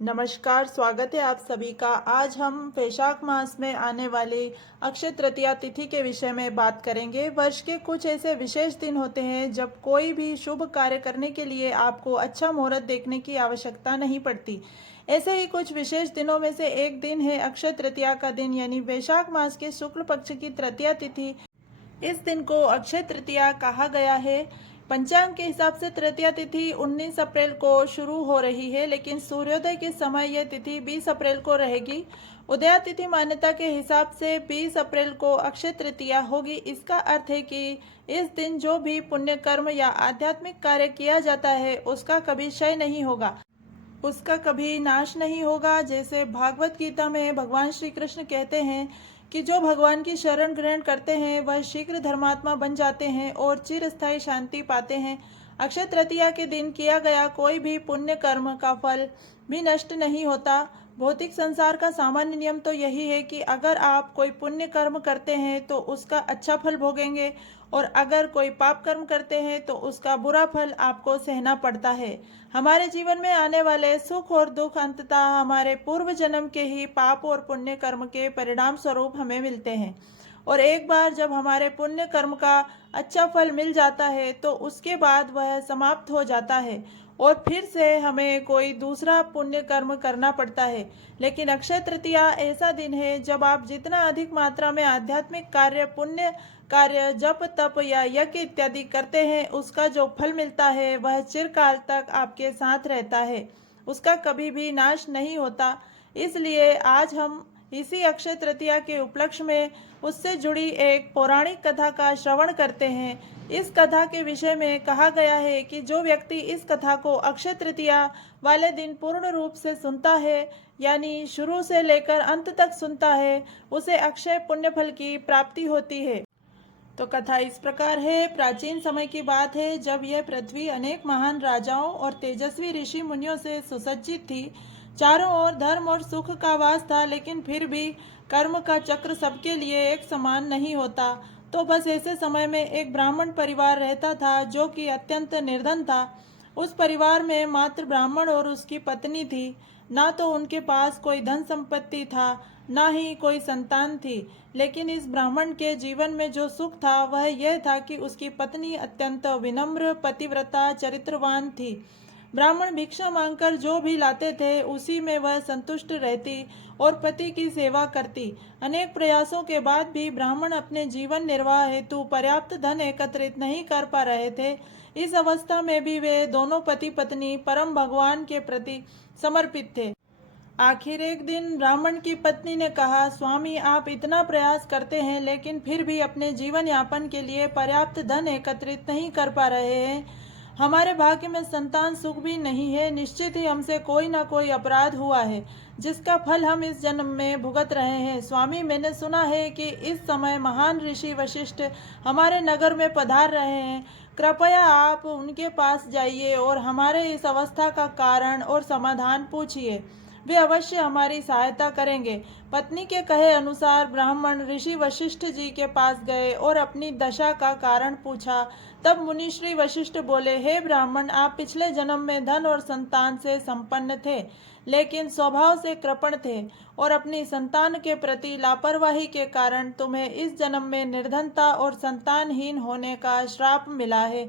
नमस्कार, स्वागत है आप सभी का। आज हम वैशाख मास में आने वाली अक्षय तृतीया तिथि के विषय में बात करेंगे। वर्ष के कुछ ऐसे विशेष दिन होते हैं जब कोई भी शुभ कार्य करने के लिए आपको अच्छा मुहूर्त देखने की आवश्यकता नहीं पड़ती। ऐसे ही कुछ विशेष दिनों में से एक दिन है अक्षय तृतीया का दिन, यानी वैशाख मास के शुक्ल पक्ष की तृतीया तिथि। इस दिन को अक्षय तृतीया कहा गया है। पंचांग के हिसाब से तृतीया तिथि 19 अप्रैल को शुरू हो रही है, लेकिन सूर्योदय के समय यह तिथि 20 अप्रैल को रहेगी। उदया तिथि मान्यता के हिसाब से 20 अप्रैल को अक्षय तृतीया होगी। इसका अर्थ है कि इस दिन जो भी पुण्य कर्म या आध्यात्मिक कार्य किया जाता है उसका कभी क्षय नहीं होगा, उसका कभी नाश नहीं होगा। जैसे भागवत गीता में भगवान श्री कृष्ण कहते हैं कि जो भगवान की शरण ग्रहण करते हैं वह शीघ्र धर्मात्मा बन जाते हैं और चिरस्थायी शांति पाते हैं। अक्षय तृतीया के दिन किया गया कोई भी पुण्य कर्म का फल भी नष्ट नहीं होता। भौतिक संसार का सामान्य नियम तो यही है कि अगर आप कोई पुण्य कर्म करते हैं तो उसका अच्छा फल भोगेंगे, और अगर कोई पाप कर्म करते हैं तो उसका बुरा फल आपको सहना पड़ता है। हमारे जीवन में आने वाले सुख और दुख अंततः हमारे पूर्व जन्म के ही पाप और पुण्य कर्म के परिणाम स्वरूप हमें मिलते हैं, और एक बार जब हमारे पुण्य कर्म का अच्छा फल मिल जाता है तो उसके बाद वह समाप्त हो जाता है और फिर से हमें कोई दूसरा पुण्य कर्म करना पड़ता है। लेकिन अक्षय तृतीया ऐसा दिन है जब आप जितना अधिक मात्रा में आध्यात्मिक कार्य, पुण्य कार्य, जप तप या यज्ञ इत्यादि करते हैं, उसका जो फल मिलता है वह चिरकाल तक आपके साथ रहता है, उसका कभी भी नाश नहीं होता। इसलिए आज हम इसी अक्षय तृतीया के उपलक्ष्य में उससे जुड़ी एक पौराणिक कथा का श्रवण करते हैं। इस कथा के विषय में कहा गया है कि जो व्यक्ति इस कथा को अक्षय तृतीया वाले दिन पूर्ण रूप से सुनता है, यानी शुरू से लेकर अंत तक सुनता है, उसे अक्षय पुण्य फल की प्राप्ति होती है। तो कथा इस प्रकार है। प्राचीन समय की बात है जब यह पृथ्वी अनेक महान राजाओं और तेजस्वी ऋषि मुनियों से सुसज्जित थी। चारों ओर धर्म और सुख का वास था, लेकिन फिर भी कर्म का चक्र सबके लिए एक समान नहीं होता। तो बस ऐसे समय में एक ब्राह्मण परिवार रहता था जो कि अत्यंत निर्धन था। उस परिवार में मात्र ब्राह्मण और उसकी पत्नी थी। ना तो उनके पास कोई धन संपत्ति था, ना ही कोई संतान थी। लेकिन इस ब्राह्मण के जीवन में जो सुख था वह यह था कि उसकी पत्नी अत्यंत विनम्र, पतिव्रता, चरित्रवान थी। ब्राह्मण भिक्षा मांगकर जो भी लाते थे उसी में वह संतुष्ट रहती और पति की सेवा करती। अनेक प्रयासों के बाद भी ब्राह्मण अपने जीवन निर्वाह हेतु पर्याप्त धन एकत्रित नहीं कर पा रहे थे। इस अवस्था में भी वे दोनों पति पत्नी परम भगवान के प्रति समर्पित थे। आखिर एक दिन ब्राह्मण की पत्नी ने कहा, स्वामी, आप इतना प्रयास करते हैं लेकिन फिर भी अपने जीवन यापन के लिए पर्याप्त धन एकत्रित नहीं कर पा रहे हैं। हमारे भाग्य में संतान सुख भी नहीं है। निश्चित ही हमसे कोई ना कोई अपराध हुआ है जिसका फल हम इस जन्म में भुगत रहे हैं। स्वामी, मैंने सुना है कि इस समय महान ऋषि वशिष्ठ हमारे नगर में पधार रहे हैं। कृपया आप उनके पास जाइए और हमारे इस अवस्था का कारण और समाधान पूछिए, वे अवश्य हमारी सहायता करेंगे। पत्नी के कहे अनुसार ब्राह्मण ऋषि वशिष्ठ जी के पास गए और अपनी दशा का कारण पूछा। तब मुनि श्री वशिष्ठ बोले, हे ब्राह्मण, आप पिछले जन्म में धन और संतान से संपन्न थे, लेकिन स्वभाव से कृपण थे और अपनी संतान के प्रति लापरवाही के कारण तुम्हें इस जन्म में निर्धनता और संतानहीन होने का श्राप मिला है।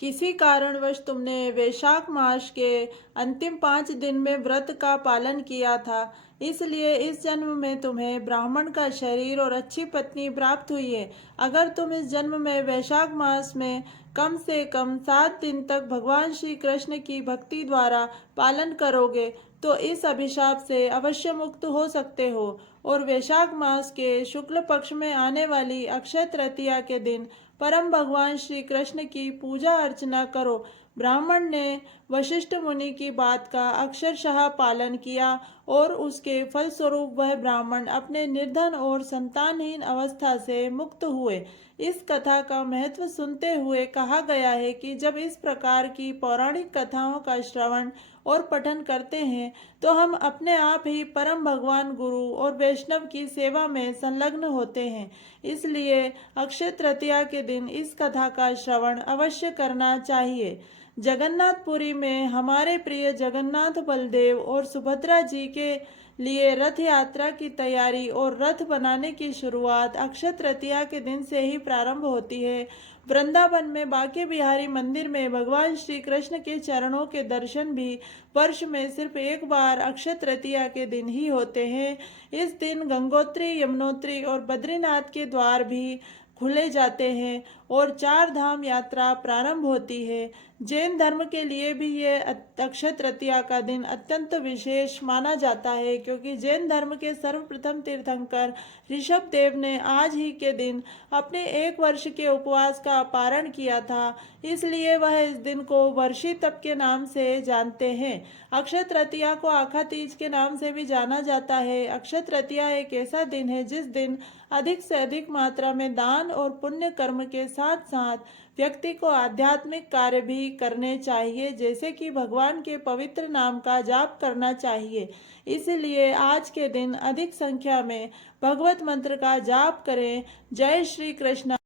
किसी कारणवश तुमने वैशाख मास के अंतिम 5 दिन में व्रत का पालन किया था, इसलिए इस जन्म में तुम्हें ब्राह्मण का शरीर और अच्छी पत्नी प्राप्त हुई है। अगर तुम इस जन्म में वैशाख मास में कम से कम 7 दिन तक भगवान श्री कृष्ण की भक्ति द्वारा पालन करोगे तो इस अभिशाप से अवश्य मुक्त हो सकते हो। और वैशाख मास के शुक्ल पक्ष में आने वाली अक्षय तृतीया के दिन परम भगवान श्री कृष्ण की पूजा अर्चना करो। ब्राह्मण ने वशिष्ठ मुनि की बात का अक्षरशः पालन किया और उसके फलस्वरूप वह ब्राह्मण अपने निर्धन और संतानहीन अवस्था से मुक्त हुए। इस कथा का महत्व सुनते हुए कहा गया है कि जब इस प्रकार की पौराणिक कथाओं का श्रवण और पठन करते हैं तो हम अपने आप ही परम भगवान गुरु और वैष्णव की सेवा में संलग्न होते हैं। इसलिए अक्षय तृतीया के दिन इस कथा का श्रवण अवश्य करना चाहिए। जगन्नाथपुरी में हमारे प्रिय जगन्नाथ बलदेव और सुभद्रा जी के लिए रथ यात्रा की तैयारी और रथ बनाने की शुरुआत अक्षय तृतीया के दिन से ही प्रारंभ होती है। वृंदावन में बांके बिहारी मंदिर में भगवान श्री कृष्ण के चरणों के दर्शन भी वर्ष में सिर्फ एक बार अक्षय तृतीया के दिन ही होते हैं। इस दिन गंगोत्री, यमुनोत्री और बद्रीनाथ के द्वार भी खुले जाते हैं और चार धाम यात्रा प्रारंभ होती है। जैन धर्म के लिए भी ये अक्षय तृतीया का दिन अत्यंत विशेष माना जाता है, क्योंकि जैन धर्म के सर्वप्रथम तीर्थंकर ऋषभ देव ने आज ही के दिन अपने 1 वर्ष के उपवास का पारण किया था, इसलिए वह इस दिन को वर्षी तप के नाम से जानते हैं। अक्षय तृतीया को आखा तीज के नाम से भी जाना जाता है। अक्षय तृतीया एक ऐसा दिन है जिस दिन अधिक से अधिक मात्रा में दान और पुण्य कर्म के साथ साथ व्यक्ति को आध्यात्मिक कार्य भी करने चाहिए, जैसे कि भगवान के पवित्र नाम का जाप करना चाहिए। इसलिए आज के दिन अधिक संख्या में भगवत मंत्र का जाप करें। जय श्री कृष्ण।